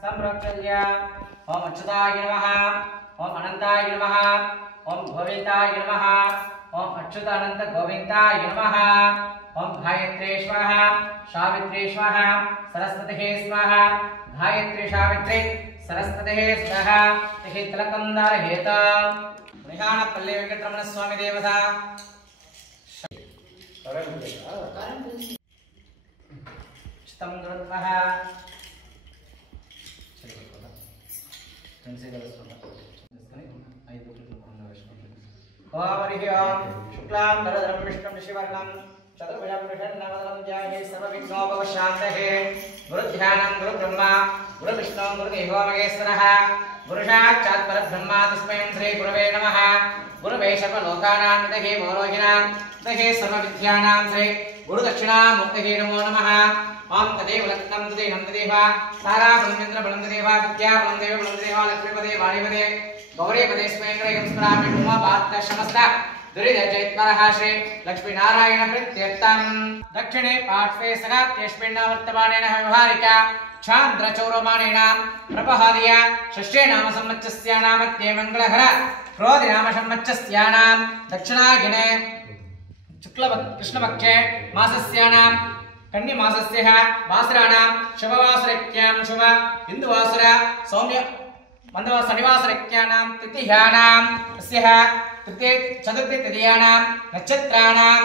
स्तंभ्रक्षल्य ओम अच्युताय नमः ओम अनंताय नमः ओम गोविंदाय नमः ओम अच्युत अनंत गोविंदाय नमः ओम गायत्रे स्वाहा सावित्रे स्वाहा सरस्वती स्वाहा गायत्री सावित्री सरस्वती स्वाहा तिहि तिलकं धारयेत मृगानपल्ली वेंकटरमण स्वामी देवता स्तम गुरुत्वः शुक्लां धरधरं विष्णुं शिवर्णं चतुर्भुजं प्रसन्नवदनं ध्यायेत् सर्वविघ्नोपशान्तये गुरुध्यानं गुरुब्रह्मा गुरुविष्णु गुरुदेवो महेश्वरः गुरुसाक्षात् परब्रह्म तस्मै श्री गुरवे नमः गुरवे सर्वलोकानां विदहे मोरोहिणां विदहे सर्वविद्यानां श्री गुरुदक्षिणामूर्तये नमो नमः ओम तदेव लक्ष्मं तदेहं तदेव तारा ब्रह्मेन्द्र ब्रह्मदेव विद्या ब्रह्मदेव ब्रह्मदेव लक्ष्मीपदे वाणीपदे गौरीपदे स्मैंग्रयं स्मरामि उमा पात्र समस्त दुरिदजयत्मरः श्री लक्ष्मी नारायण प्रीत्यर्थं दक्षिणे पार्श्वे सगात्यस्मिन्नावर्तमानेन व्यवहारिका चान्द्रचौरमाणेन प्रपहार्य षष्ठे नाम संवत्सरस्यानामध्ये मंगलहर क्रोधि नाम संवत्सरस्यानां दक्षिणागिने कृष्णपक्षे मासस्यानां कन्नी मासस्य वासराणां शुभवासरक्यां शुभ हिन्दुवासर सौम्य मंदवास शनिवासरक्यानां तिथियानां अस्यः तृतीय चतुर्थी तृतीयानां नक्षत्राणां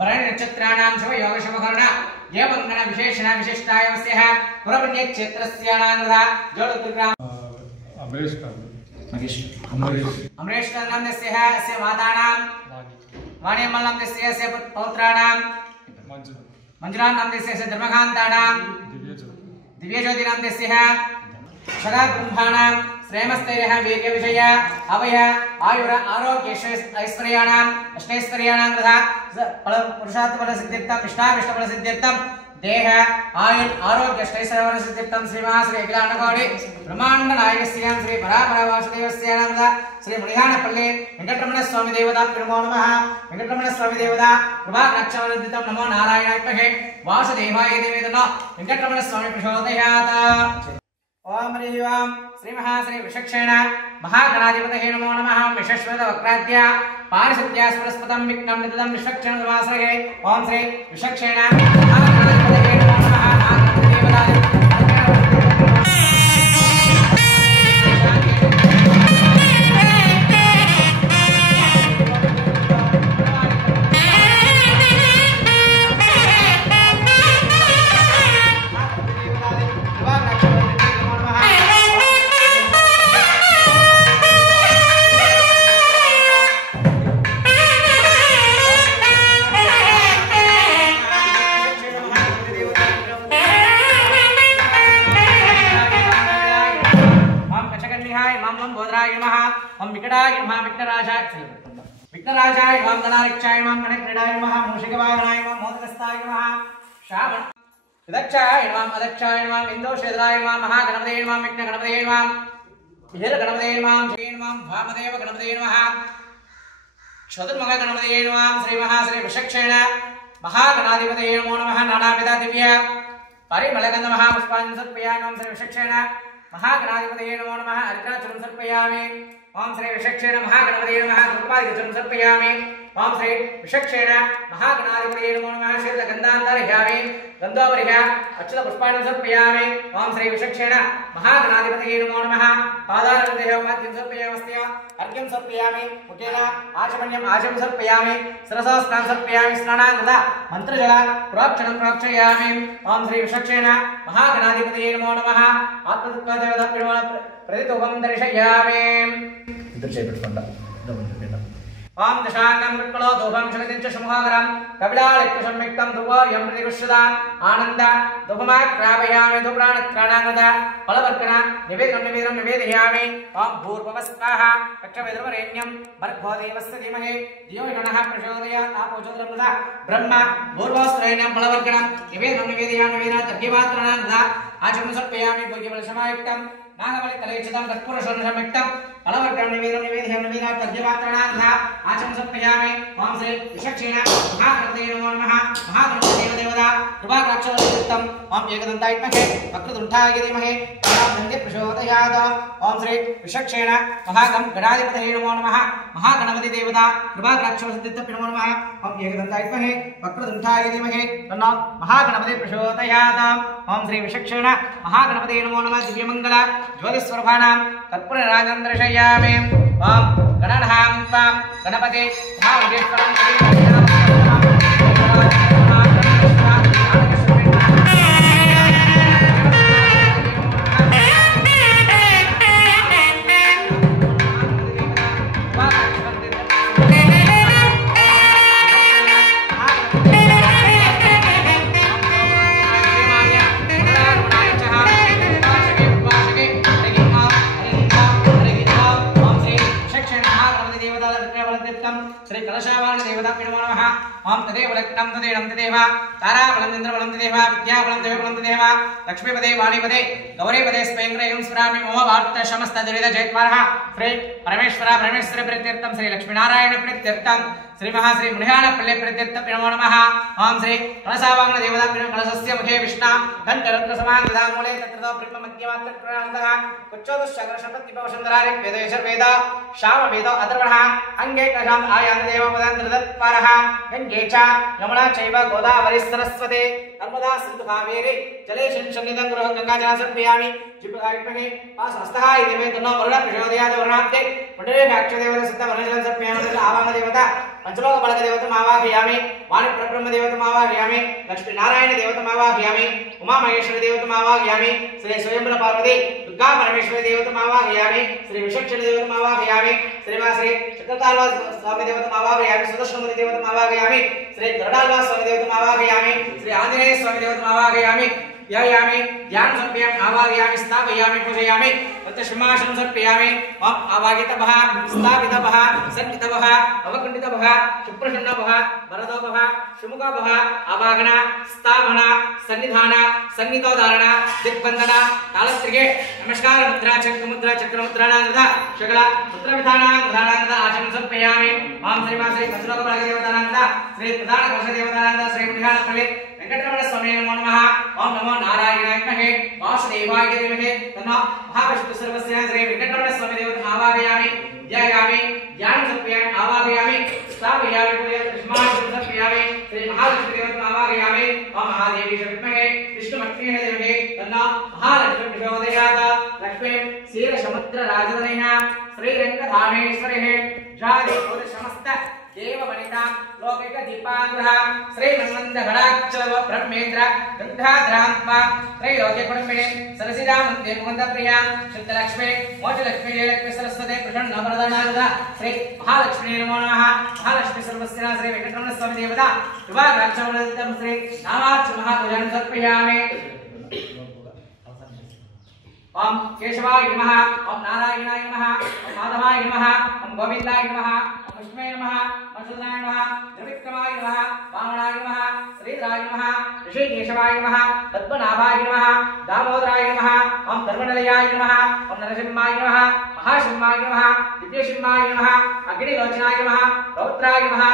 भरणी नक्षत्राणां शुभ योग शुभकर्ण देवगण विशेषण विशिष्टायस्यः पुरपुण्य क्षेत्रस्यानां जोडुग्राम अमरेश नामस्य अस्य मातानां वाणीमल नामस्य अस्य पौत्राणां मंजुनाथ नामस्य अस्य धर्मकान्तानां दिव्यज्योति नामस्य सदा ब्रह्माणां श्रेमस्थैर्यः वीर्य विजय अभय आयुर आरोग्य ऐश्वर्याणां अष्टैश्वर्याणां तथा पुरुषार्थ फल सिद्ध्यर्थं इष्टाभिष्ट फल सिद्ध्यर्थं देह आयुर आरोग्य अष्टैश्वर्य फल सिद्ध्यर्थं श्री महाश्री अखिलांडकोटि ब्रह्मांड नायकस्य श्री परापरा वासुदेवस्य नमः श्री मृगानपल्ली वेंकटरमण स्वामी देवता नमो नमः वेंकटरमण स्वामी देवता कृपा नक्षत्रं नमो नारायणाय वासुदेवाय देवेदनो वेंकटरमण स्वामी प्रचोदयात् ओम हरि ओम श्री महाश्री विचक्षेण महागणाधिपतये नमो नमः विशेषवेद वक्राद्य पारिशुद्ध्यास्परस्पदं विघ्नं निदं विचक्षेण नमाश्रये ओम श्री विचक्षेण महागणाधिपतये नमो नमः विघ्नराजाय नमः गणारीक्षाय नमः गणक्रीडाय नमः मूषिकवाहनाय नमः मोदकस्ताय नमः श्रावण विदक्षाय नमः अदक्षाय नमः इंदोषेद्राय नमः महागणपतये नमः विघ्नगणपतये नमः वीरगणपतये नमः जय नमः वामदेव गणपतये नमः चतुर्मुख गणपतये नमः श्री महाश्री विचक्षेण महागणाधिपतये नमो नमः नानाविध दिव्य परिमलगन्ध महापुष्पाञ्जलिं समर्पयामि ओम श्री विचक्षेण महागणाधिपतये नमो नमः अर्घ्यं समर्पयामि ओम श्री विचक्षेण महागणपतये नमः धूपादिकं समर्पयामि ओम श्री विचक्षेण महागणाधिपतये नमो नमः शीतगन्धान्तर्यामि गन्धोपरिः अच्युत पुष्पाणि समर्पयामि ओम श्री विचक्षेण महागणाधिपतये नमो नमः पादारविन्देहोपाद्यं समर्पयामि अर्घ्यं समर्पयामि मुखेन आचमन्यम् आचमनं समर्पयामि शिरसा स्नानं समर्पयामि स्नानानन्तरं मन्त्रजल प्रोक्षणं प्रोक्षयामि ओम श्री विचक्षेण महागणाधिपतये नमो नमः आत्मतत्त्वदेवता प्रतितुभं दर्शयामि ओम दशांगं विट्कलो धूपं शक्तिं च समूहागरं कपिलालिक्यसंयुक्तं धूपोर्यं प्रतिगुष्यताम् आनन्द धूपमाग्रापयामि धूप्राणत्राणानद फलवर्कण निवेदनं निवेदयामि ओम भूर्भुवस्वाहा रक्षवेदवरेण्यं भर्गो देवस्य धीमहि धियो यो नः प्रचोदयात् आपोचोदरं ब्रह्म भूर्भुवस्त्रेण्यं फलवर्कणं निवेदनं निवेदयामि वेदातर्घ्यमात्राणानद आचमनं समर्पयामि भोग्यबलसमायुक्तं नागबलितलेचितं कर्पूरशोणसंयुक्तं फलवर्गं निवेदनं निवेदयामि निवेदनात् तद्यपात्रणां आचमनं समर्पयामि ओम श्री विचक्षेण महागणपतये नमो नमः महागणपतये देवता कृपाकटाक्षवलितं ओम एकदन्ताय विद्महे वक्रतुण्डाय धीमहि तन्नो प्रचोदयात् ओम श्री विचक्षेण महागणाधिपतये नमो नमः महागणपति देवता कृपाकटाक्षवलितं नमो नमः ओम एकदन्ताय विद्महे वक्रतुण्डाय धीमहि तन्नो महागणपति प्रचोदयात् ओम श्री विचक्षेण महागणपतये नमो नमः दिव्यमंगल ज्योतिस्वरूपाणां कर्पूरराजं दर्शयामि ओम गणनां त्वां गणपते महाविघ्नेश्वरं श्री कलशावाहन देवता नमो नमः ओम तदेव लग्नं तदेव तदेव ताराबलं चन्द्रबलं तदेव विद्याबलं देवबलं तदेव लक्ष्मीपदे वाणीपदे गौरीपदे स्पैंग्रयं स्मरामि मोहवार्त समस्त दुरित जयत्वरः श्री परमेश्वर परमेश्वर प्रीत्यर्थं श्री लक्ष्मीनारायण प्रीत्यर्थं श्री महाश्री मुनिहानपल्ले प्रीत्यर्थं नमो नमः ओम श्री कलशावाहन देवता कलशस्य मुखे विष्णा कंठरत्न समान विधामूले तत्रतो ब्रह्म मध्यमात्र प्रान्तः कुच्चोदशकर शब्दतिपवसुंदरारि वेदेश्वर वेद शाम वेद अथर्वणः अंगे कशां आयान देवपदान्तरदत्पारः गंगे च यमुना चैव गोदावरी सरस्वती नर्मदा सिन्धु कावेरी जलेशं सन्निधं गृहं गंगाजलं समर्पयामि जिह्वाग्निः पासहस्तः इति मे तन्नो वरुणः प्रचोदयात् वरुणाब्धे पुण्डरे अक्षदेवता सिद्ध वनजलं समर्पयामि आवाहन देवता पंचलोक बलक देवतम आवाहयामि वाणी परब्रह्म देवतम आवाहयामि लक्ष्मी नारायण देवतम आवाहयामि उमा महेश्वरी देवतम आवाहयामि श्री स्वयंवर पार्वती दुर्गा परमेश्वरी देवतम आवाहयामि श्री विचक्षण देवतम आवाहयामि श्री चक्रतालवास स्वामी देवतम आवाहयामि सुदर्शनमुनि देवतम आवाहयामि श्री गरुडालवास स्वामी देवतम आवाहयामि श्री आंजनेय स्वामी देवतम आवाहयामि यायामि ध्यान समर्पयामि आवाहयामि स्थापयामि पूजयामि तत्सिंहासनं समर्पयामि ओम आवाहितभः स्थापितभः सन्निहितभः अवकुण्ठितभः सुप्रसन्नभः वरदोभः सुमुखभः आवाहन स्थापना सन्निधान सन्निधोधारण दिग्बन्धन तालत्रिगे नमस्कार मुद्रा चक्र मुद्रानां शकल पुत्रविधानां प्रधानां आचमनं समर्पयामि ओम श्री पंचलोक बलक देवतानां श्री प्रधान कलश देवतानां श्री मुनिहानपल्ले वेंकटरमण स्वामी नमो नमः ओम नमो नारायणाय विद्महे वासुदेवाय धीमहि तन्नो महाविष्णु सर्वस्य श्री वेंकटरमण स्वामी देवतम आवाहयामि ध्यायामि ध्यान समर्पयामि आवाहयामि स्थापयामि पुष्पांजलिं समर्पयामि श्री महालक्ष्मी देवतम आवाहयामि ओम महादेवी विद्महे विष्णुपत्न्यै धीमहि तन्नो महालक्ष्मी प्रचोदयात् लक्ष्मी क्षीरसमुद्र राजधनेन श्रीरङ्गधामेश्वरेः जाति समस्त देव वनिता लौकिक दीपांगुरः श्री नंद गणाक्षव ब्रह्मेंद्र गंगाधरांत्मा त्रैलोक्य कुटुंबिनी सरसिजामन्ते मुकुंद प्रिया शुद्धलक्ष्मी मोक्षलक्ष्मी जयलक्ष्मी सरस्वती प्रसन्न वरदानानुदा श्री महालक्ष्मी नमो नमः महालक्ष्मी सर्वस्य श्री वेंकटरमण स्वामी देवता कृपाकटाक्षवलितं श्री नामार्च महापूजनं समर्पयामि ओम केशवाय नमः ओम नारायणाय नमः ओम माधवाय नमः ओम गोविंदाय नमः ओम विष्णुवे नमः ओम सुदाय नमः त्रिविक्रमाय नमः वामनाय नमः श्रीधराय नमः ऋषिकेशवाय नमः पद्मनाभाय नमः दामोदराय नमः ओम धर्मनिलयाय नमः ओम नरसिंहाय नमः महासिंहाय नमः दिव्यसिंहाय नमः अग्निलोचनाय नमः रौद्राय नमः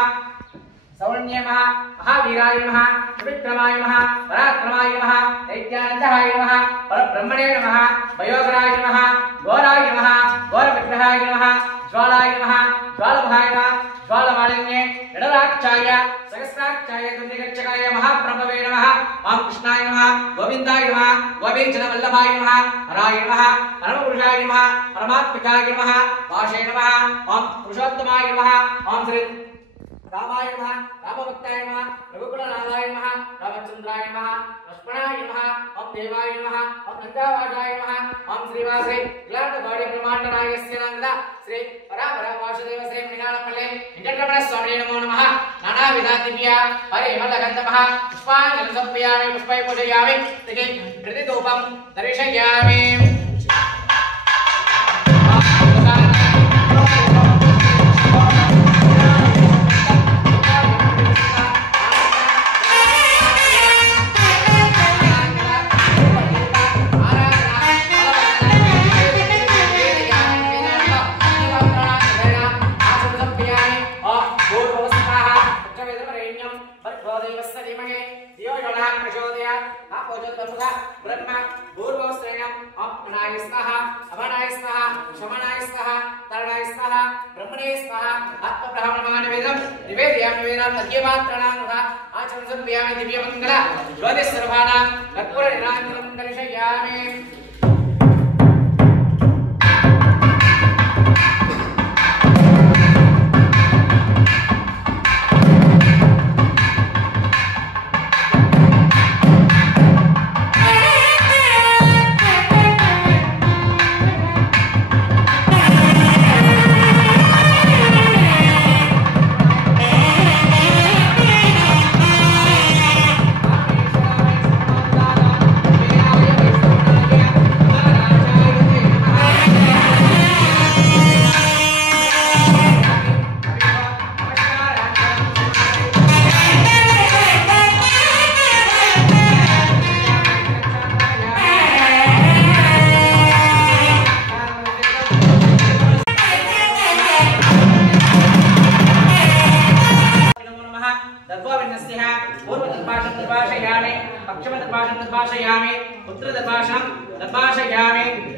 सौण्ये नमः महावीराय नमः त्रिविक्रमाय नमः पराक्रमाय नमः दैत्यानंदाय नमः परब्रह्मणे नमः भयोगराय नमः घोराय नमः घोरविग्रहाय नमः ज्वालाय नमः ज्वालमुखाय नमः ज्वालमालिन्ये जडराक्षाय सहस्राक्षाय दुर्निगच्छकाय महाप्रभवे नमः ओम कृष्णाय नमः गोविंदाय नमः गोविंदवल्लभाय नमः हराय नमः परमपुरुषाय नमः परमात्मिकाय नमः वाशे नमः ओम पुरुषोत्तमाय नमः ओम श्री रामाय नमः रामभक्ताय नमः रघुकुलनाथाय नमः रामचंद्राय नमः लक्ष्मणाय नमः ओम देवाय नमः ओम नंदावासाय नमः ओम श्रीवासे ग्लांड बॉडी ब्रह्मांड नायकस्य नंदा श्री परापरा वासुदेव श्री मुनिहानपल्ले वेंकटरमण स्वामी नमो नमः नानाविध दिव्य परिमलगन्धः पुष्पाञ्जलिं समर्पयामि पुष्पै पूजयामि तगे प्रतिधूपं दर्शयामि अमृताय स्वाहा अमनाय स्वाहा शमनाय स्वाहा तरणाय स्वाहा ब्रह्मणे स्वाहा आत्मब्राह्मणमान वेदं निवेदयामि वेदां तज्ञमात्राणां तथा आचरण संध्यामि दिव्यमंगल ज्योतिस्वरूपाणां कर्पूर निराञ्जनं दर्शयामि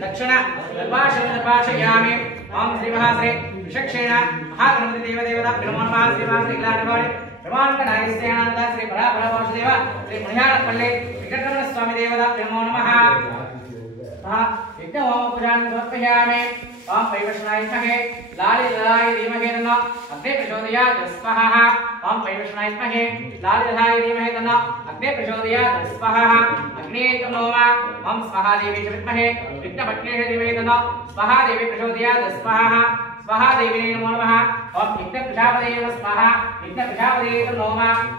दक्षिण दर्भाषयामि ओम श्री महाश्री विचक्षेण महागणपति देवदेवता नमो नमः श्री महाश्री इलानवाड़ी ब्रह्मांडनायस्यानंद श्री परापरवासुदेव श्री मणियारपल्ले विकटरमण स्वामी देवता नमो नमः यज्ञ होम पूजां समर्पयामि ओम वैवस्वनाय लाली ललाय धीमहि तन्नो अग्ने प्रचोदयात् स्वाहा ओम वैवस्वनाय लाली ललाय धीमहि तन्नो अग्ने प्रचोदयात् स्वाहा अग्ने तन्नो ओम स्वाहा देवी च विद्महे विघ्नपत्न्यै धीमहि तन्नो स्वाहा देवी प्रचोदयात् स्वाहा स्वाहा देवी नमो नमः ओम विघ्नप्रजापतये नमः स्वाहा विघ्नप्रजापतये तन्नो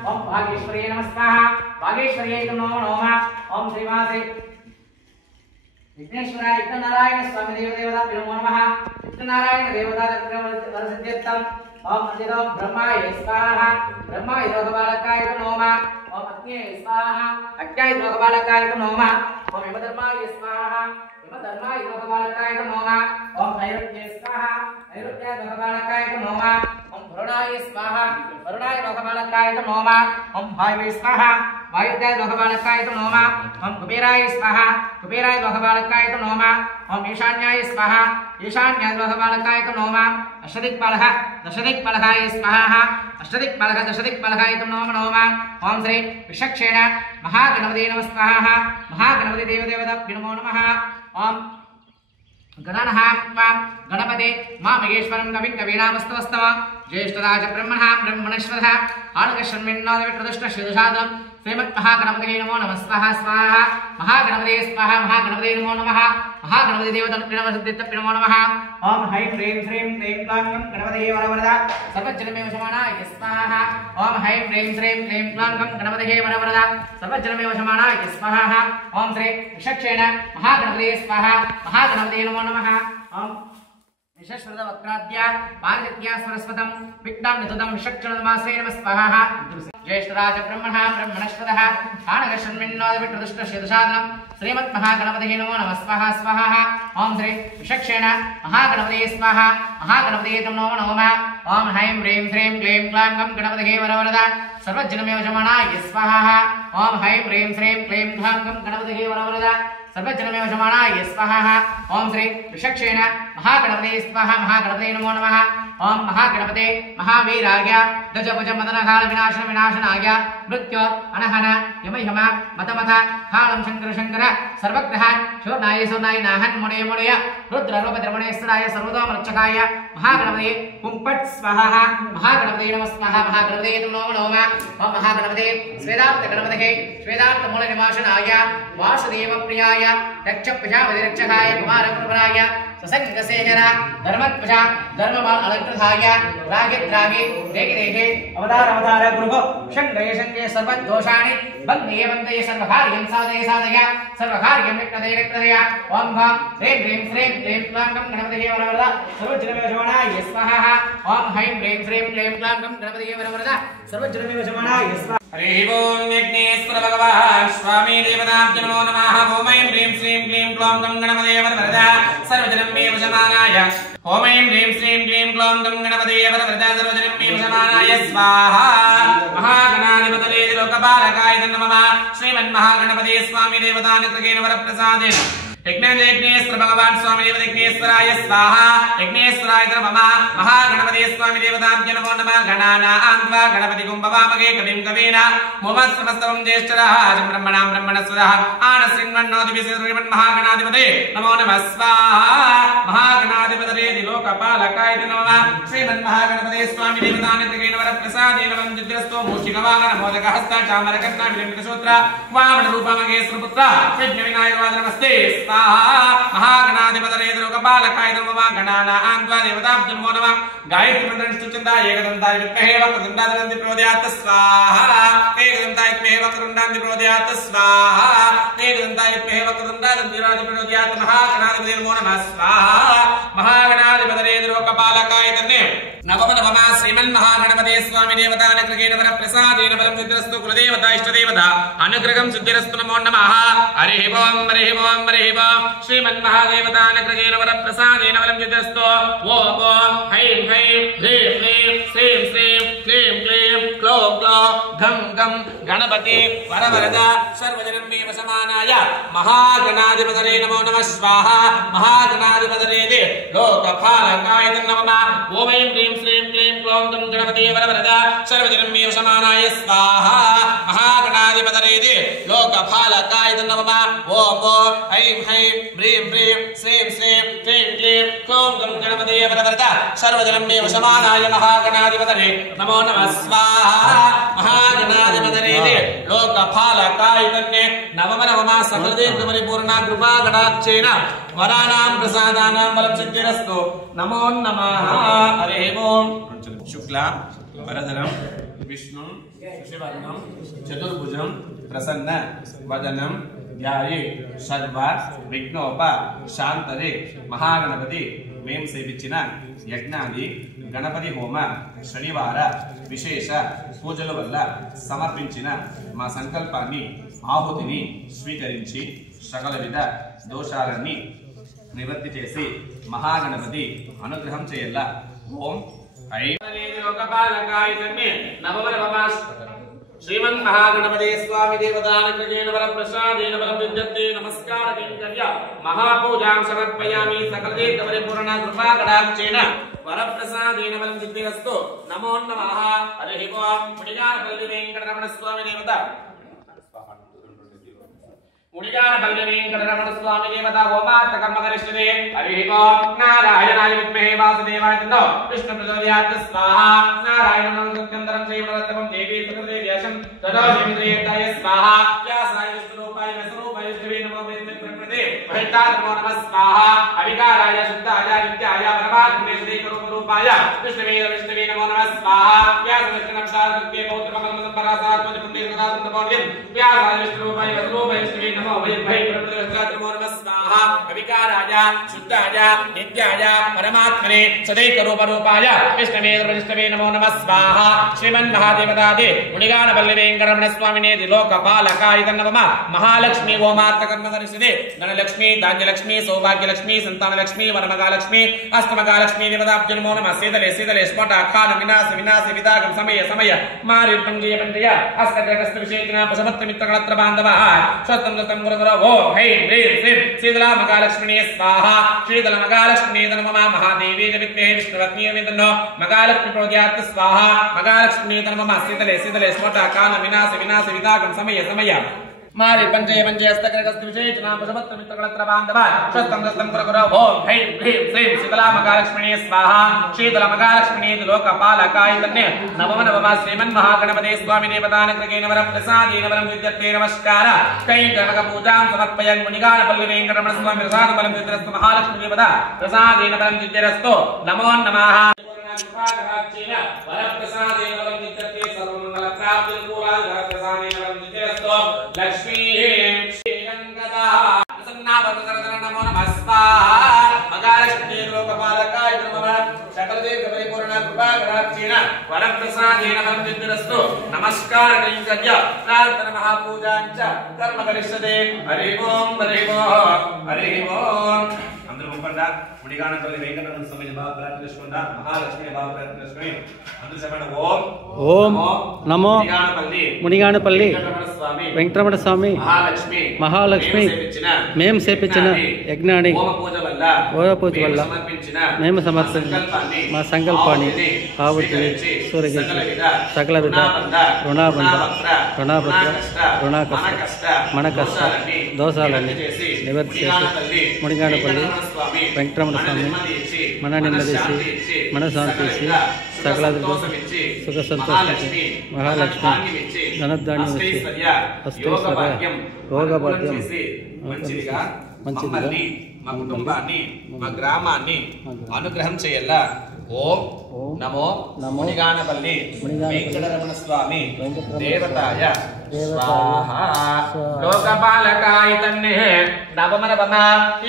ओम भागेश्वर्यै नमः स्वाहा भागेश्वर्यै तन्नो नमः ओम श्रीमासे विघ्नेश्वराय विघ्ननारायण स्वामी देवदेवता नमो नमः विघ्ननारायण देवता वरसिद्ध्यर्थम ओम अजितो ब्रह्माय स्वाहा ब्रह्माय लोकपालकाय नमो नमः ओम अग्ने स्वाहा अग्न्याय लोकपालकाय नमो नमः ओम यमधर्माय स्वाहा यमधर्माय लोकपालकाय नमो नमः ओम नैऋत्ये स्वाहा नैऋत्याय लोकपालकाय नमो नमः ओम वरुणाय स्वाहा वरुणाय लोकपालकाय नमो नमः ओम वायवे स्वाहा वायुद्याय लोकपालकाय नमो नमः ओम कुबेराय स्वाहा कुबेराय लोकपालकाय नमो नमः ओम ईशान्याय स्वाहा ईशान्याय लोकपालकाय नमो नमः अष्टदिक्पालः दशदिक्पालकाय स्वाहा अष्टदिक्पालः दशदिक्पालकाय नमो नमः ओम श्री विचक्षेण महागणपते नमः स्वाहा महागणपति देवदेवता नमो नमः ओम गणनः गणपते मा महेश्वरं कविं कवीनामस्तवस्तव ज्येष्ठराज ब्रह्मणः ब्रह्मणेश्वरः आनकशन्मिन्नादविप्रदुष्टशिदुषादं श्रीमद्महागणपतये नमो नमः स्वाहा स्वाहा महागणपते स्वाहा महागणपते नमो नमः महागणपति देवता नमो नमः ओम हैं ह्रीं श्रीं क्लीं क्लां गणपतये वरवरदा सर्वजनमेव शमानाय स्वाहा ओम हैं ह्रीं श्रीं क्लीं क्लां गणपतये वरवरदा सर्वजनमेव शमानाय स्वाहा ओम श्री विचक्षेण महागणपतये स्वाहा महागणपतये नमो नमः ओम विशेषव्रत वक्राद्या पारिजत्या सरस्वतं विघ्नं नितुतं विचक्षणमाश्रये नमः स्वाहा ज्येष्ठराज ब्रह्मणः ब्रह्मणस्पतः आनकशन्मिन्नादविप्रदुष्टशिदुषादनं श्रीमद्महागणपतये नमो नमः स्वाहा स्वाहा ओम श्री विचक्षेण महागणपतये स्वाहा महागणपतये नमो नमः ओम हैं ह्रीं श्रीं क्लीं क्लां गणपतये वरवरदा सर्वजनमेव शमानाय स्वाहा ओम हैं ह्रीं श्रीं क्लीं क्लां गणपतये वरवरदा सर्वजनमेव शमानाय स्वाहा ओम श्री विचक्षेण महागणपते स्वाहा महागणपते नमो नमः ओम महागणपते महावीराय गजभुज मदनकाल विनाशन विनाशनाय मृत्यो अनहन यमयम मतमथ कालं शंकर शंकर सर्वग्रह शूर्णाय शूर्णाय नाहन मुनय मुनय रुद्र रूप द्रवणेश्वराय सर्वतोमरक्षकाय महागणपते कुंपट स्वाहा महागणपते नमः स्वाहा महागणपते नमो नमः ओम महागणपते स्वेदार्थ गणपते स्वेदार्थ मूल निवासनाय वासुदेव प्रियाय दक्ष प्रजापति रक्षकाय कुमार प्रभराय ससंगसेहर धर्मध्वजा धर्मवान अलंकृताय रागिद्रागे देगिरेगे अवतार अवतार गुरुः शंकरे शंकरे सर्वदोषाणि वन्दे वन्दे सर्वकार्यं साधय साधय सर्वकार्यं विघ्नदय विघ्नदय ओम भं ह्रीं ह्रीं श्रीं क्लीं क्लां गणपतये वरवरदा सर्वजनमेव शमानाय स्वाहा ओम हैं ह्रीं श्रीं क्लीं क्लां गणपतये वरवरदा सर्वजनमेव शमानाय स्वाहा हरि ओम विघ्नेश्वर भगवान् स्वामी देवताभ्यो नमो नमः ओम ऐं ह्रीं श्रीं क्लीं क्लौं गणपतये वरवरदा सर्वजनमेव शमानाय ओम ऐं ह्रीं श्रीं क्लीं क्लौं गणपतये वरवरदा सर्वजनमेव शमानाय स्वाहा महागणाधिपतये लोकपालकाय नमः श्रीमन्महागणपते स्वामी देवतानुग्रहेण वरप्रसादेन यज्ञेश्वर भगवान स्वामी देव यज्ञेश्वराय स्वाहा यज्ञेश्वराय नमः महागणपति स्वामी देवताभ्यो नमो नमः गणानां त्वा गणपति कुंभवामगे कविं कवीना मोमत् समस्तवं ज्येष्ठराज ब्रह्मणां ब्रह्मणस्वरः आनश्रीन्वन्नोदिविश्रीमन् महागणाधिपते नमो नमः स्वाहा महागणाधिपते लोकपालकाय नमः श्रीमन् महागणपति स्वामी देवतानिकेन वरप्रसादेन वंदितस्तो मूषिकवाहन मोदकहस्त चामरकर्णा विलंबितसूत्र वामन रूपमगे सुपुत्र विघ्नविनायक नमस्ते महागणाधिपतये लोकपालकाय नमः गणानां त्वा देवताभ्यो नमो नमः गायत्री मंत्रनिष्ठुचंदा एकदंताय विद्महे वक्रतुंडाय प्रचोदयात् स्वाहा एकदंताय विद्महे वक्रतुंडाय प्रचोदयात् स्वाहा एकदंताय विद्महे वक्रतुंडाय प्रचोदयात् महागणाधिपतये नमो नमः स्वाहा महागणाधिपतये लोकपालकाय नवमा श्रीमन् महागणपति स्वामी देवतानुग्रहेण वरप्रसादेन बलं सिद्धिरस्तु कुलदेवता इष्टदेवता अनुग्रहं सिद्धिरस्तु नमो नमः हरिः ओम हरिः ओम हरिः ओम श्रीमन् महादेवतानुग्रहेण वरप्रसादेन बलं सिद्धिरस्तु ओम ओम ऐं ऐं ह्रीं ह्रीं श्रीं श्रीं क्लीं क्लीं क्लौं क्लौं घं घं गणपति वरवरद सर्वजनं समानाय महागणाधिपतये नमो नमः स्वाहा महागणाधिपतये लोकपालकाय नमः ओम ऐं ह्रीं श्रीं क्लीं क्लौं गं गणपति वरवरद सर्वजनं समानाय स्वाहा महागणाधिपतये लोकपालकाय नमः ओम ओम ऐं ऐं ह्रीं ह्रीं श्रीं श्रीं क्लीं क्लीं क्लौं गं गणपति वरवरद सर्वजनं समानाय महागणाधिपतये नमो नमः स्वाहा महागणाधिपतये लोकपालकाय नवमा सकलदेवपरिपूर्णा कृपा कटाक्षेण वराणां प्रसादानां बलं सिद्धिरस्तु नमो नमः हरिः ओम शुक्ला वरदरं विष्णु शिववर्णं चतुर्भुजं प्रसन्न वदनं ध्याये सर्व विघ्नोप शांतरे महागणपति మేము సేవించిన యజ్ఞాది గణపతి హోమ శనివార విశేష పూజల వల్ల సమర్పించిన మా సంకల్పాన్ని ఆహుతిని స్వీకరించి సకల విధ దోషాలన్నీ నివర్తి చేసి మహాగణపతి అనుగ్రహం చేయాల ఓం ఐం లోకపాలకాయ నమః श्रीमन् महागणपति स्वामी देवतानुग्रहेण वरप्रसादेन बलं विद्यते नमस्कारं कर्य महापूजां समर्पयामि सकलदेवपरिपूर्णा कृपा कटाक्षेण वरप्रसादेन बलं सिद्धिरस्तु नमो नमः हरिः ओम मुनिगानपल्ली वेंकटरमण स्वामी देवता मुनिगानपल्ली वेंकटरमण स्वामी देवता होमार्थ कर्म करिष्यते हरिः ओम नारायणाय विद्महे वासुदेवाय तन्नो विष्णु प्रचोदयात् स्वाहा नारायणं सत्यन्तरं श्रीमदत्तमं देवी सुकृतेव्याशं ततो देवदेवताय स्वाहा व्यासाय विष्णुरूपाय वसुरूपाय विष्णवे नमो ब्रह्मणे महिताय नमो नमः स्वाहा अविकाराय शुद्धाय नित्याय परमात्मने श्रीकरूपरूपाय विष्णवे नमो नमः स्वाहा व्यासविष्णुनक्षात्रे पौत्रमकल्मसंपरासात्मज पुण्यकथासंतपौर्यं व्यासाय विष्णुरूपाय वसुरूपाय विष्णवे नमो वैभै नमो नमः स्वाहा अविकाराय शुद्धाय नित्याय परमात्मने सदैकरूपरूपाय विष्णवे नमो नमः स्वाहा श्रीमन् महादेवतादि मुनिगानपल्ली वेंकटरमण स्वामिने लोकपालकाय नमः महालक्ष्मी होमार्थ कर्म करिष्यते धनलक्ष्मी धान्यलक्ष्मी सौभाग्यलक्ष्मी संतानलक्ष्मी वरमगालक्ष्मी अष्टमगालक्ष्मी देवताभ्यो नमो नमः शीतले शीतले स्फोट खान विनाश विनाश विदागम समय समय मारि पंजय पंजय अस्कटकस्त विशेषण पशुपत्र मित्रगणत्र बांधवः स्वस्तं दत्तं गुरुगुरो ओम ऐं ह्रीं श्रीं शीतला मगालक्ष्मी स्वाहा शीतला मगालक्ष्मी नमः महादेवी विद्महे विष्णुपत्नी तन्नो मगालक्ष्मी प्रचोदयात् स्वाहा मगालक्ष्मी नमः शीतले शीतले स्फोट खान विनाश विनाश विदागम समय समय मारि पंजय पंजय हस्तकरकस्त विशेषण पशुपत्र मित्रगणत्र बांधवः स्वस्तं दत्तं गुरुगुरो ओम ऐं ह्रीं श्रीं शीतला मगालक्ष्मी स्वाहा शीतला मगालक्ष्मी लोकपालकाय नमः श्रीमन् महागणपति स्वामी देवतानुग्रहेण वरप्रसादेन बलं विद्यते नमस्कार कैंकर्मक पूजां समर्पयन् मुनिगानपल्ली वेंकटरमण स्वामी प्रसाद बलं सिद्धिरस्तु महालक्ष्मी देवता प्रसादेन बलं सिद्धिरस्तु नमो नमः वरप्रसादेन बलं सिद्ध्यते सर्वमंगलप्राप्तिर्भूयात् वरप्रसादेन बलं सिद्धिरस्तु लक्ष्मी श्रीरङ्गदा प्रसन्नावतरतन नमो नमः स्वाहा मगालक्ष्मी लोकपालकाय नमः सकलदेवपरिपूर्णा कृपा कटाक्षेण वरप्रसादेन बलं सिद्धिरस्तु नमस्कारं कर्य प्रार्थना महापूजां च कर्म करिष्यते हरिः ओम हरिः ओम हरिः ओम చేసుకుంటా మునిగానపల్లి వెంకటరమణ స్వామిని బాగా ప్రార్థన చేసుకుంటా మహాలక్ష్మిని బాగా ప్రార్థన చేసుకుని అందరూ చెప్పండి ఓం నమో మునిగానపల్లి వెంకటరమణ స్వామి మహాలక్ష్మి మేము చేపించిన యజ్ఞాన్ని హోమ పూజ వల్ల మేము సమర్పించిన మా సంకల్పాన్ని ఆవుతిని సూర్యగిరి సకల విధ రుణాభద్ర రుణాకష్ట మన కష్ట దోషాలన్నీ నివర్తి చేసి మునిగానపల్లి వెంకటరమణ స్వామి మన నెమ్మదిసి మన శాంతి సకల సుఖ సంతోషించి మహాలక్ష్మి ధనధాన్యం వచ్చి అష్టైశ్వర్య భోగభాగ్యం మంచిదిగా మా కుటుంబాన్ని మా గ్రామాన్ని అనుగ్రహం చేయాలా ఓం నమో మునిగానపల్లి వెంకటరమణ స్వామి దేవతాయ లోకపాలకాయ తన్నే నవమనవమ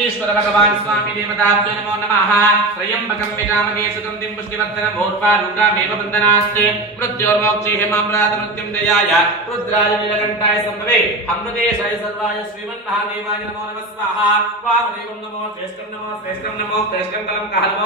ఈశ్వర భగవాన్ స్వామి దేవతాభ్యో నమో నమః త్రయంబకం విజామగే సుగంధిం పుష్టివర్ధనం భూర్వారుద్రామేవ వందనాస్తే మృత్యోర్మోక్షేహ మామ్రాత మృత్యుంజయాయ రుద్రాయ నీలకంఠాయ సంభవే అమృతేశాయ సర్వాయ శ్రీమన్మహాదేవాయ నమో నమః స్వాహా వామదేవం నమో శ్రేష్టం నమో శ్రేష్టం కలం కాలం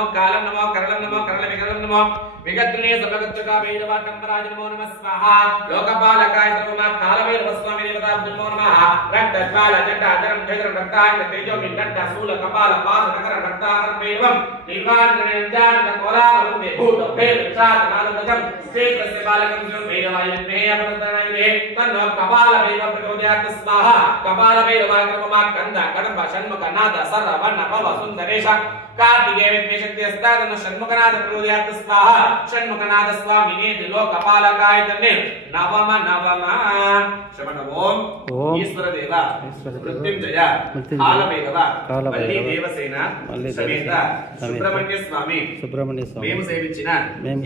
నమో కరళం నమో కరళ వికలం నమో విగత్రునే సర్వగత్తుకా వేదవాటంబరాయ నమో నమః స్వాహా లోకపాలకాయ త్రిగుణ కాలభైరవ స్వామి దేవతాభ్యో నమో నమః రక్తజ్వాల జటాధరం జగరం రక్తాయ తేజో విదండ శూల కపాల పాద నగర రక్తాకర భైరవం నిర్వాణజాన కోలావృతే భూత భేద చాత నాదగం శ్రీకృష్ణ బాలకం శ్రీ భైరవాయ విద్మహే అపరంతరాయ తన్నో కపాల భైరవ ప్రచోదయాత్ స్వాహా కపాల భైరవాయ నమః కంద కడప షణ్ముఖ నాద సర్వ వర్ణ భవ సుందరేశ కార్తికేయ విద్మే శక్తి అస్తాదన షణ్ముఖనాథ ప్రచోదయాత్ స్వాహా షణ్ముఖనాథ స్వామినే లోకపాలకాయ తన్నే నవమ శ్రవణ ఓం ఈశ్వర దేవ మృత్యుంజయ కాలభైరవ మల్లి దేవసేన సమేత సుబ్రహ్మణ్య స్వామి మేము సేవించిన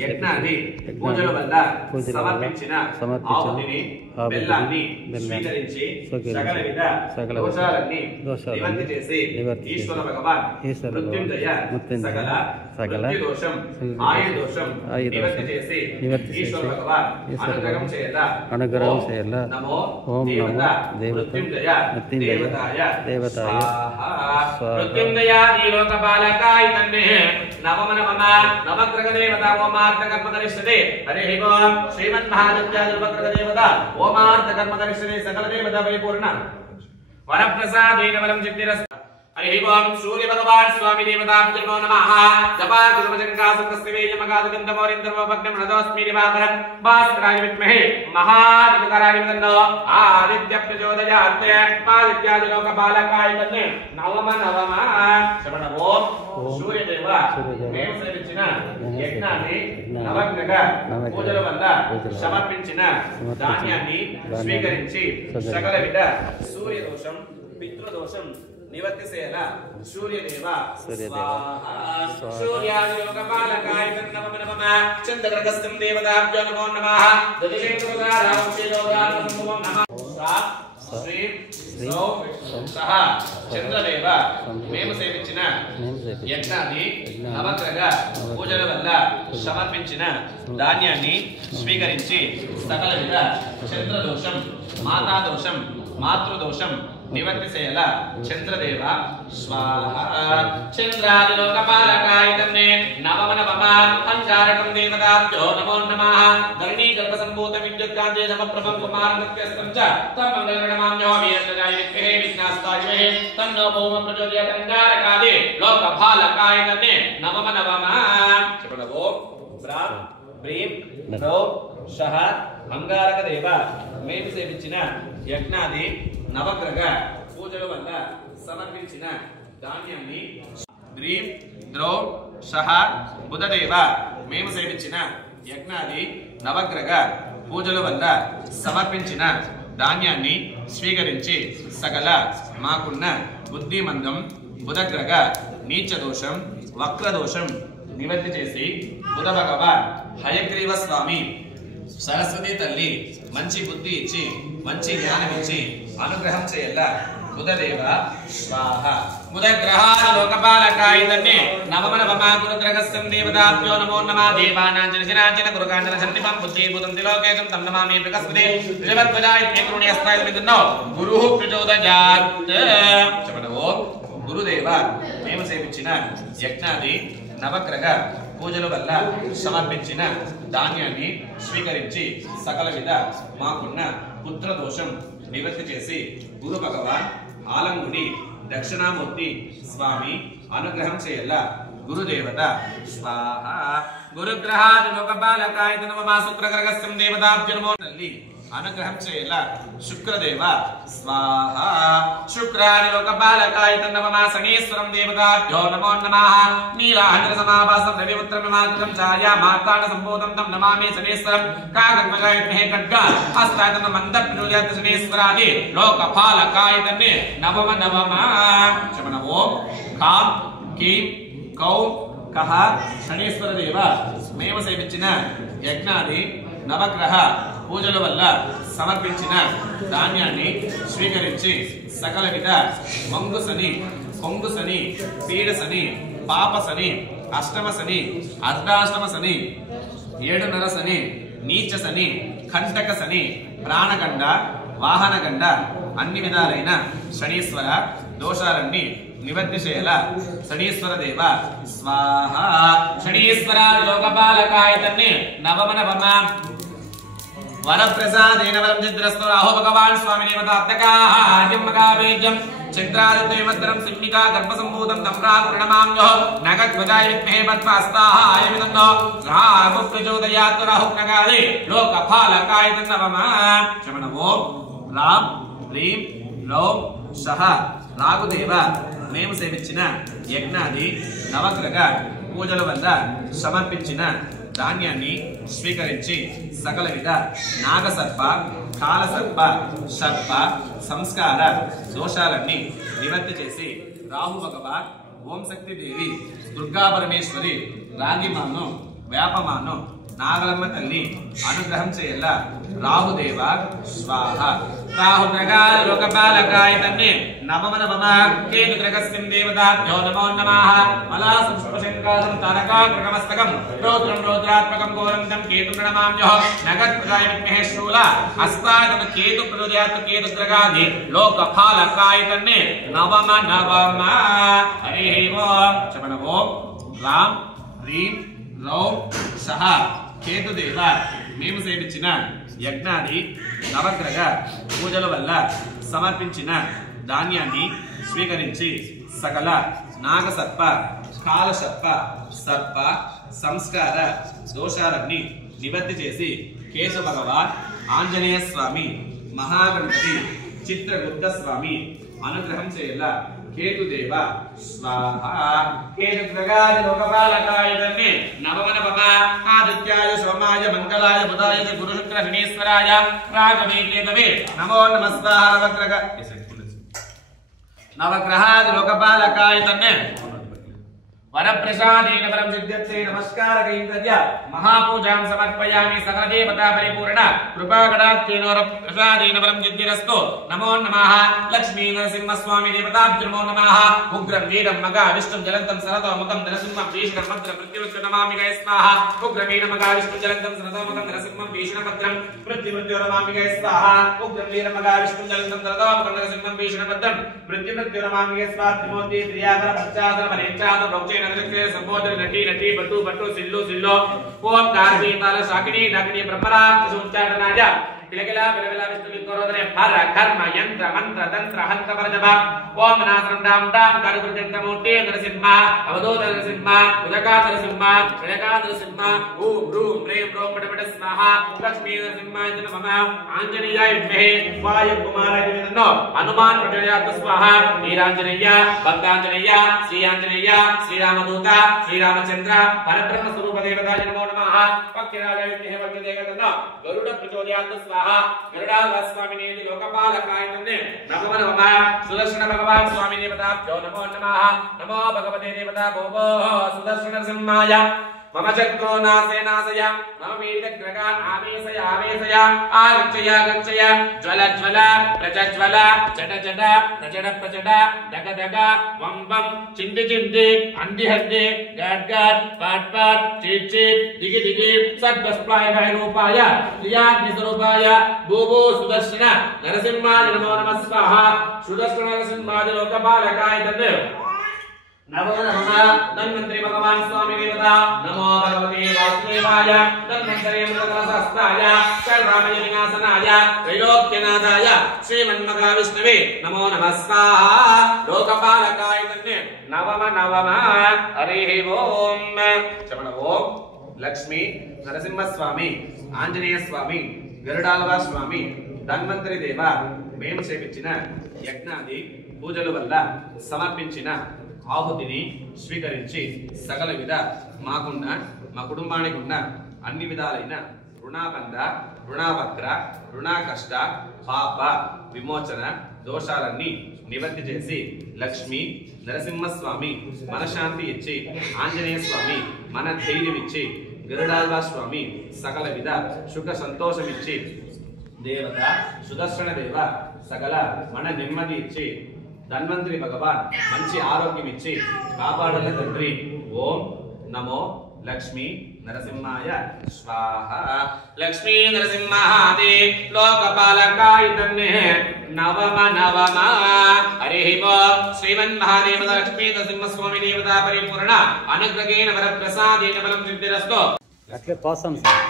యజ్ఞాన్ని పూజల వల్ల సమర్పించిన ఆవుతిని బెల్లాన్ని స్వీకరించి సకల విధ దోషాలన్నీ నివర్తి చేసి ఈశ్వర భగవాన్ మృత్యుంజయ సకల దోషం ఆయు దోషం నివర్తి చేసి ఈశ్వర భగవాన్ అనుగ్రహం చేయాల ఓం నమో దేవతాయ దేవతాయ మృత్యుంజయాది లోకపాలకాయ తన్నే నవమనమమ నవగ్రహ దేవత ఓమార్త కర్మ కరిష్యతే హరి ఓం శ్రీమన్మహాదేవ్యాది ఉపగ్రహ దేవత ఓమార్త కర్మ కరిష్యతే సకల దేవత పరిపూర్ణ వరప్రసాదేన వరం సిద్ధిరస్తు హరి ఓం సూర్య భగవాన్ స్వామి దేవతాభ్యో నమో నమః జపా కుసుమజంకాసకస్వేయమగాదుగంధమోరింద్రమోపగ్నం రథోస్మి దివాకరం భాస్కరాయ విద్మహే మహాదివకరాయ తన్నో ఆదిత్య ప్రచోదయాత్ ఆదిత్యాది లోకపాలకాయ తన్నే నవమ శ్రవణ ఓం సూర్యదేవ మేము సేవించిన యజ్ఞాన్ని నవగ్రహ పూజల వల్ల సమర్పించిన ధాన్యాన్ని స్వీకరించి సకల విధ సూర్య దోషం పితృదోషం నివర్తి సేన సూర్యదేవ సూర్యాది లోకపాలకాయ నమః నమః చంద్రగ్రహస్థం దేవతాభ్యో నమో నమః దదిశేంద్రరావం శిలోదానమో నమః శ్రీ సహ చంద్రదేవ మేము సేవించిన యజ్ఞాన్ని నవగ్రహ పూజల వల్ల సమర్పించిన ధాన్యాన్ని స్వీకరించి సకల విధ చంద్రదోషం మాతాదోషం మాతృదోషం నివర్తి సేల చంద్రదేవ స్వాహ చంద్రాది లోకపాలకాయ తన్నే నవమనవమ అంగారకం దేవతాభ్యో నమో నమః ధరణీ గర్భ సంభూత విద్యుత్కాంతే సమప్రభం కుమారమత్యస్తం చ తం మంగళగణమాన్యో వీరజాయ విద్మహే విఘ్నాస్తాయ తన్నో భౌమ ప్రచోదయాత్ అంగారకాది లోకపాలకాయ తన్నే నవమనవమ చెప్పండి ఓం బ్రాం బ్రీం రో షహ అంగారక దేవ మేము సేవించిన యజ్ఞాది నవగ్రహ పూజల వల్ల సమర్పించిన ధాన్యాన్ని ద్రీం ద్రౌ సహ బుధదేవ మేము సేవించిన యజ్ఞాది నవగ్రహ పూజల వల్ల సమర్పించిన ధాన్యాన్ని స్వీకరించి సకల మాకున్న బుద్ధిమందం బుధగ్రహ నీచ దోషం వక్రదోషం నివర్తి చేసి బుధ భగవాన్ హయగ్రీవ స్వామి సరస్వతి తల్లి మంచి బుద్ధి ఇచ్చి మంచి జ్ఞానం ఇచ్చి అనుగ్రహం చేయాల బుధదేవ స్వాహ బుధగ్రహాల లోకపాలకాయ తన్నే నవమనవమ గురుగ్రహస్థం దేవతాభ్యో నమో నమః దేవానాం జనశనాచన గురుకాండన సంతిపం బుద్ధిభూతం త్రిలోకేశం తం నమామి ప్రకస్పతి త్రిజగద్వజాయ మే కరుణ్యస్తాయ మిదున్నో గురుః ప్రచోదయాత్ చెప్పండి ఓం గురుదేవ మేము సేవించిన యజ్ఞాది నవగ్రహ పూజల వల్ల సమర్పించిన ధాన్యాన్ని స్వీకరించి సకల విధ మాకున్న పుత్ర దోషం నివృత్తి చేసి గురు భగవాన్ ఆలంగుడి దక్షిణామూర్తి స్వామి అనుగ్రహం చేయల్ల గురుదేవత స్వాహ గురుగ్రహాది లోకపాలకాయ నమః శుక్రగ్రహస్యం దేవతాభ్యనమో తల్లి అనుగ్రహం చేయల్ల శుక్రదేవ స్వాహ శుక్రాది లోకపాలకాయ నమః శనీశ్వరం దేవతాభ్యో నమో నమః నీలాంజన సమాభాసం రవిపుత్రం మాతృం ఛాయా మార్తాండ సంబోధం తం నమామి శనీశ్వరం కాగత్మకాయ ఖడ్గ హస్తాయతన మందప్రయోజత శనీశ్వరాది లోకపాలకాయ నమః చమన ఓం కాం కీం కౌ కహ శనీశ్వర దేవ మేము సేవించిన యజ్ఞాది నవగ్రహ పూజల వల్ల సమర్పించిన ధాన్యాన్ని స్వీకరించి సకల విధ మంగుసని పొంగుసని పీడసని పాపసని అష్టమ శని అర్ధాష్టమ శని ఏడున్నర శని నీచ శని కంటక శని ప్రాణగండ వాహనగండ అన్ని విధాలైన శనీశ్వర దోషాలన్నీ నివర్తి చేయల శనీశ్వర దేవ స్వాహ శనీశ్వర లోకపాలకాయ నవమ వరప్రసాదేన వరం చిద్రస్తో రాహో భగవాన్ స్వామి దేవతాత్మకాహార్యం చంద్రాదిత్యమద్రం సింహికా గర్భసంభూతం తమ్రాకుణమాంజో నగధ్వజాయ విద్మహే పద్మాస్తాహాయ విదన్నో రాహు ప్రచోదయాత్ రాహునగాది లోకపాలకాయ నవమ చమన ఓం రామ్ హ్రీం రౌం సహ రాఘుదేవ మేము సేవించిన యజ్ఞాది నవగ్రహ పూజల వల్ల సమర్పించిన ధాన్యాన్ని స్వీకరించి సకల విధ నాగసర్ప కాలసర్ప సర్ప సంస్కార దోషాలన్నీ నివర్తి చేసి రాహు భగవాన్ ఓం శక్తి దేవి దుర్గా పరమేశ్వరి రాగిమాను వేపమాను నాగలమ్మ తల్లి అనుగ్రహం చేయల్ల రాహుదేవ స్వాహ రాహుగ్రహాయ లోకపాలకాయ నమమ కేతుగ్రహస్యం దేవతాభ్యో నమో నమః మలాసం పుష్పశంకాసం తారకాగ్రహమస్తకం రౌద్రం రౌద్రాత్మకం ఘోరంతం కేతుగణమామ్యో నగత్ప్రదాయ విద్మహే శూల హస్తాయతన కేతు ప్రచోదయాత్ కేతుగ్రహాది లోకపాలకాయ నవమ హరి ఓం చమన ఓం రామ్ హ్రీం రౌం సహ కేతుదేవ మేము సేవించిన యజ్ఞాది నవగ్రహ పూజల వల్ల సమర్పించిన ధాన్యాన్ని స్వీకరించి సకల నాగసర్ప కాలసర్ప సర్ప సంస్కార దోషాలన్నీ నివర్తి చేసి కేశవ భగవాన్ ఆంజనేయ స్వామి మహాగణపతి చిత్రగుప్త స్వామి అనుగ్రహం చేయల్ల కేతుదేవ స్వాహ కేతుగ్రహాయ లోకపాలకాయ నవమ ఆదిత్యాయ సోమాయ మంగళాయ బుధాయ గురు శుక్ర శనీశ్వరాయ రాఘవే కేతవే నమో నమస్కార నవగ్రహాది లోకపాలకాయ వరప్రసాదేన వరం సిద్ధ్యర్థే నమస్కార కైంకర్య మహాపూజాం సమర్పయామి సకల దేవతా పరిపూర్ణ కృపాకటాక్షేణ వరప్రసాదేన వరం సిద్ధిరస్తు నమో నమః లక్ష్మీ నరసింహ స్వామి దేవతాభ్యో నమో నమః ఉగ్రం వీరం మగ విష్ణుం జలంతం సరతోముఖం నరసింహం భీషణం భద్రం మృత్యుమృత్యు నమామి గయ స్వాహ ఉగ్రం వీరం మగ విష్ణుం జలంతం సరతోముఖం నరసింహం భీషణం భద్రం మృత్యుమృత్యు నమామి గయ స్వాహ ఉగ్రం వీరం మగ విష్ణుం జలంతం సరతోముఖం నరసింహం భీషణం భద్రం మృత్యుమృత్యు నమామి గయ స్వాహ త్రిమూర్తి త్రియాకర పశ్చాదర పరేక్షాద ప్రోక్షేణ संबोधन नटी नटी बट्टू बट्टू सिल्लो सिल्लो ओम कारणी ताल शाकिनी डाकिनी ब्रह्मराज उच्चाटनाय किलकिला बिलबिला विष्णुविक्रोधने हर कर्म यंत्र मंत्र तंत्र हंत परजप ओम नासरं दाम दाम करगुजंतमूर्ति नरसिंह अवधूत नरसिंह उदका नरसिंह विदका नरसिंह ओम रूम ह्रीं रोम पटपट स्वाहा लक्ष्मी नरसिंहाय नमः आंजनेयाय विद्महे वायु कुमाराय विदन्नो हनुमान प्रचोदयात् स्वाहा वीरांजनेय भक्तांजनेय श्री आंजनेय श्री रामदूत श्री रामचंद्र परब्रह्म स्वरूप देवताय नमो नमः पक्किराजय विद्महे वक्रदेवतनो गरुड़ प्रचोदयात् गरुडास्वामिने लोकपालकाय नमो नमः सुदर्शन भगवान स्वामी देवताभ्यो नमो नमः नमो भगवते देवता भोभो सुदर्शन नरसिंहाय मम चक्रो नासे नासय मम वीतग्रगा आवेशय आवेशय आगच्छय आगच्छय ज्वल ज्वल प्रज्वल जड जड प्रजड प्रजड दग दग वं वं चिंदि चिंदि अंधि हंधि गाट गाट पाट पाट चीट चीट दिगि दिगि सद्वस्प्लाय भैरूपाय क्रियाग्नि स्वरूपाय भूभू सुदर्शन नरसिंहाय नमो नमः स्वाहा सुदर्शन नरसिंहाय लोकपालकाय तत् नमो नमः धन्वंतरि भगवान स्वामी देवता नमो भगवते वासुदेवाय धन्वंतरि मृगसहस्राय सर्वरामय विनाशनाय त्रैलोक्यनाथाय श्रीमन्महा विष्णवे नमो नमः स्वाहा लोकपालकाय तन्ने नवम नवम हरिः ओम चमन ओम लक्ष्मी नरसिंह स्वामी आंजनेय स्वामी गरुडालवा स्वामी धन्वंतरि देव మేము చేపించిన యజ్ఞాది పూజల వల్ల సమర్పించిన ఆహుతిని స్వీకరించి సకల విధ మాకున్న మా కుటుంబానికి ఉన్న అన్ని విధాలైన రుణాబంధ రుణావక్ర రుణాకష్ట పాప విమోచన దోషాలన్నీ నివర్తి చేసి లక్ష్మి నరసింహస్వామి మనశాంతి ఇచ్చి ఆంజనేయ స్వామి మన ధైర్యం ఇచ్చి గరుడాల్వా స్వామి సకల విధ సుఖ సంతోషం ఇచ్చి దేవత సుదర్శన దేవ సకల మన నెమ్మది ఇచ్చి ధన్వంతరి భగవాన్ మంచి ఆరోగ్యం ఇచ్చి కాపాడల తండ్రి ఓం నమో లక్ష్మీ నరసింహాయ స్వాహ లక్ష్మీ నరసింహాది లోకపాలకాయ తన్నే నవమ నవమ హరిః ఓం శ్రీమన్ మహాదేవ లక్ష్మీ నరసింహస్వామి దేవతా పరిపూర్ణ అనుగ్రహేణ వరప్రసాదేన బలం సిద్ధిరస్తు అట్లే పాసం సార్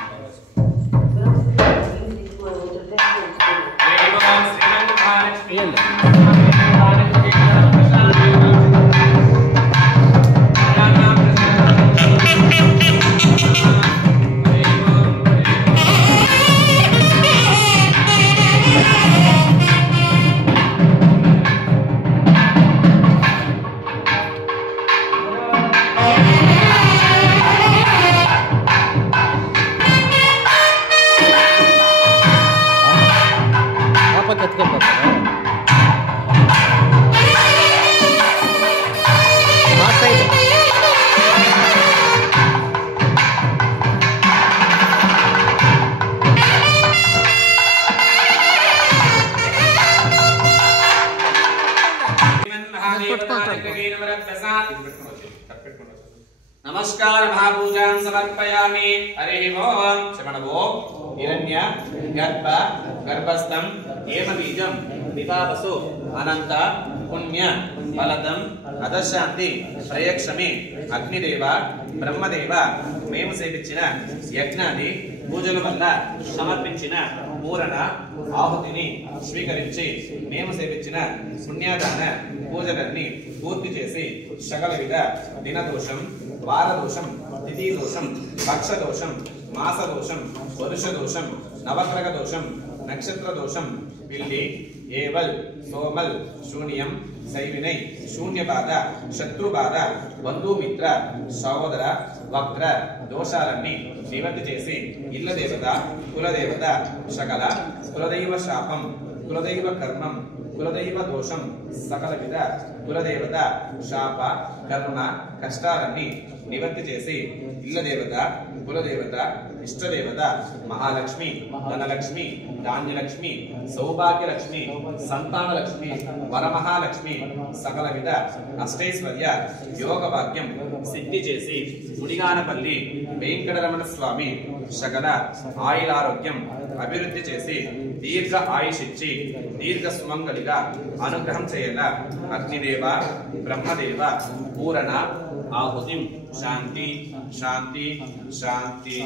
नमस्कार महापूजां समर्पयामि हरिः ओम शमणवो हिरण्य गर्भ गर्भस्थं हेमबीजं विभावसु अनंत पुण्य फलदं अदशांति प्रयक्षमे अग्निदेव ब्रह्मदेव మేము సేవించిన యజ్ఞాన్ని పూజల వల్ల సమర్పించిన పూరణ ఆహుతిని స్వీకరించి మేము సేవించిన పుణ్యదాన పూజలన్నీ పూర్తి చేసి సకల విధ దినదోషం వారదోషం తిథి దోషం పక్ష దోషం మాస దోషం వరుష దోషం నవగ్రహ దోషం నక్షత్ర దోషం పిల్లి ఏవల్ సోమల్ శూన్యం సైవినై శూన్యబాధ శత్రుబాధ బంధుమిత్ర సహోదర వక్ర దోషాలన్నీ నివర్తి చేసి ఇళ్ళ దేవత కులదేవత సకల కులదైవ శాపం కులదైవ కర్మం కులదైవ దోషం సకల విధ కులదేవత శాప కర్మ కష్టాలన్నీ నివర్తి చేసి ఇళ్ళ దేవత కులదేవత ఇష్టదేవత మహాలక్ష్మి ధనలక్ష్మి ధాన్యలక్ష్మి సౌభాగ్యలక్ష్మి సంతానలక్ష్మి వరమహాలక్ష్మి సకల విధ అష్టైశ్వర్య యోగ భాగ్యం సిద్ధి చేసి గుడిగానపల్లి వెంకటరమణ స్వామి సకల ఆయురారోగ్యం అభివృద్ధి చేసి దీర్ఘ ఆయుషిచ్చి దీర్ఘ సుమంగళిగా అనుగ్రహం చేయాల అగ్నిదేవ బ్రహ్మదేవ పూరణ ఆహుతిం శాంతి శాంతి శాంతి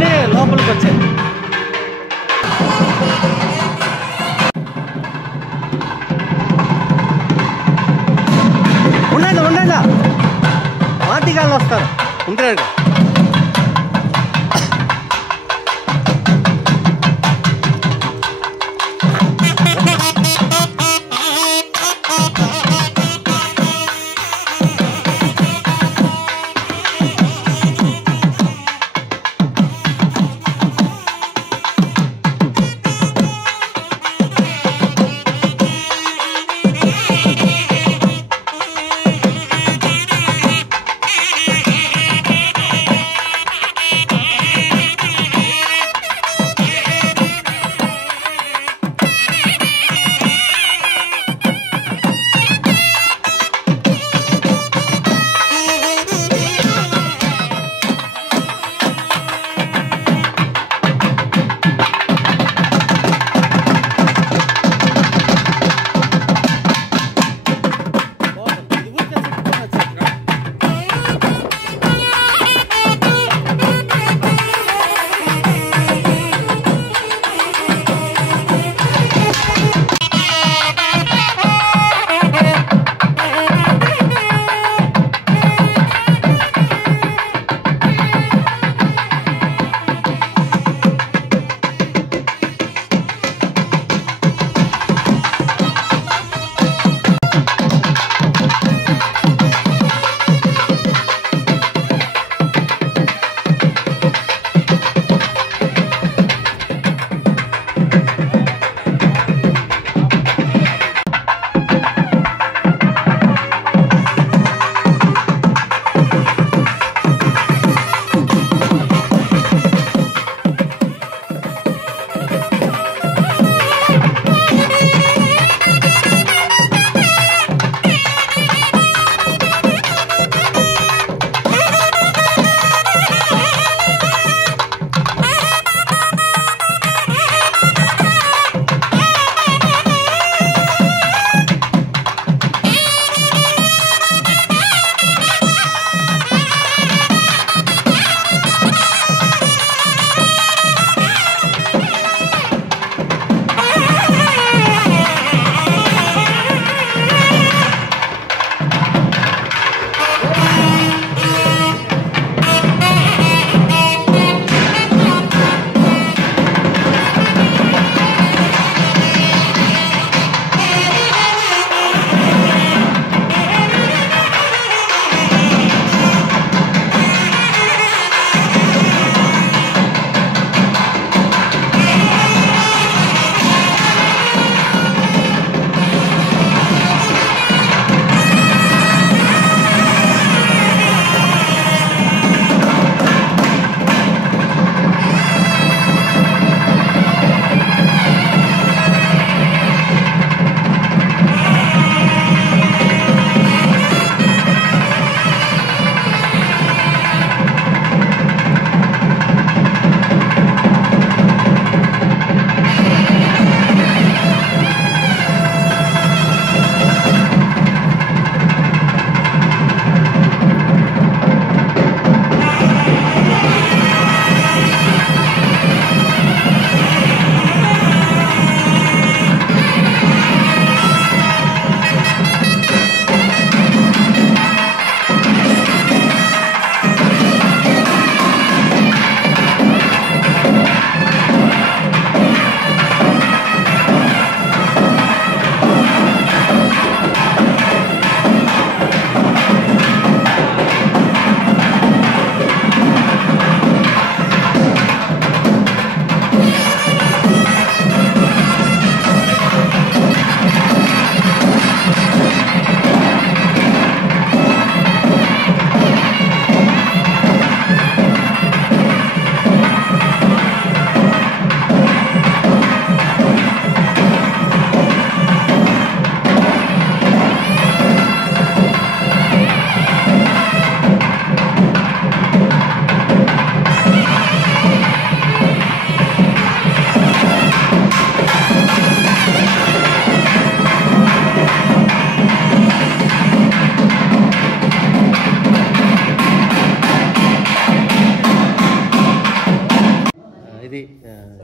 తీసుకొని లోపలికి వచ్చాయి. ఉండండి ఉండండి, పార్టీగాళ్ళు వస్తారు ఉంటారు.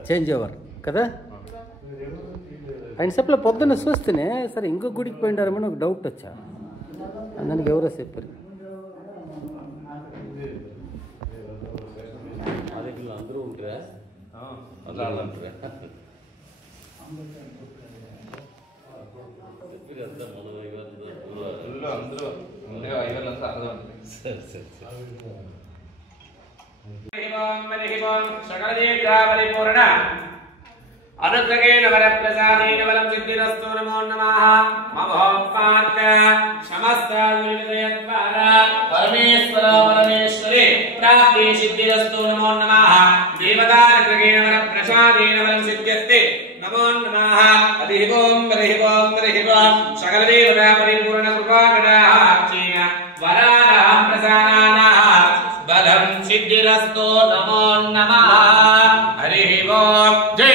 చేంజ్ ఓవర్ కదా. ఆయన చెప్పలే పొద్దున్న చూస్తేనే సరే ఇంకో గుడికి పోయిండారేమో నాకు డౌట్ వచ్చా. దానికి ఎవరో చెప్పారు అందరూ ఉంటారా అందరూ సరే సరే సకలదేవతాపరిపూర్ణ అనుగ్రహేణ వరప్రసాదేన వరం సిద్ధిరస్తు నమో నమః మమోపాత్త సమస్త గురువిదయద్వారా పరమేశ్వర పరమేశ్వరి ప్రాప్తి సిద్ధిరస్తు నమో నమః దేవతానుగ్రహేణ వరప్రసాదేన వరం సిద్ధ్యస్తే నమో నమః హరి ఓం సకలదేవతా పరిపూర్ణ కృపాకటాక్షేణ వరానాం ప్రసాదానాం బలం సిద్ధిరస్తు నమో నమః హరి ఓం జై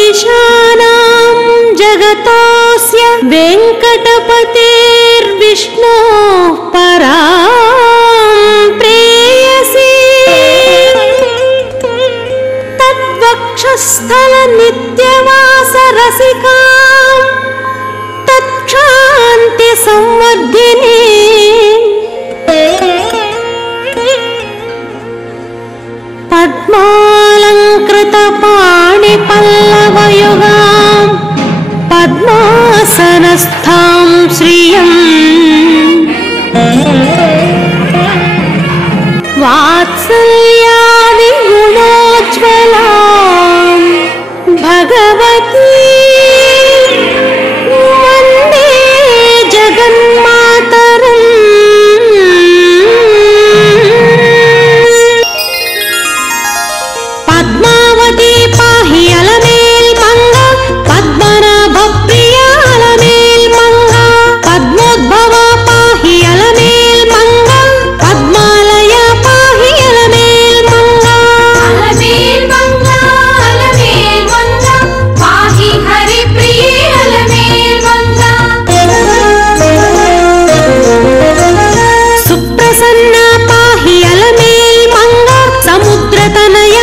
ఈశానాం జగతోస్య వెంకటపతిర్విష్ణోః పరాం ప్రేయసి తద్వక్షస్థల నిత్యవాస రసికాం తత్క్షాంతి సంవర్ధిని పద్మాలంకృత పాణి పల్లవయుగాం పద్మాసనస్థాం శ్రియం వాత్సల్యాది గుణోజ్వలాం భగవతీ వందే జగన్మాతరం పద్మావతి పాహి అలమేల్ మంగ పద్మనాభ ప్రియ అలమేల్ మంగ పద్మోద్భవ పాహి అలమేల్ మంగ పద్మాలయ పాహి అలమేల్ మంగ అలమేల్ మంగ అలమేల్ మంగ పాహి హరి ప్రియ అలమేల్ మంగ సుప్రసన్న పాహి అలమేల్ మంగ సముద్రతనయ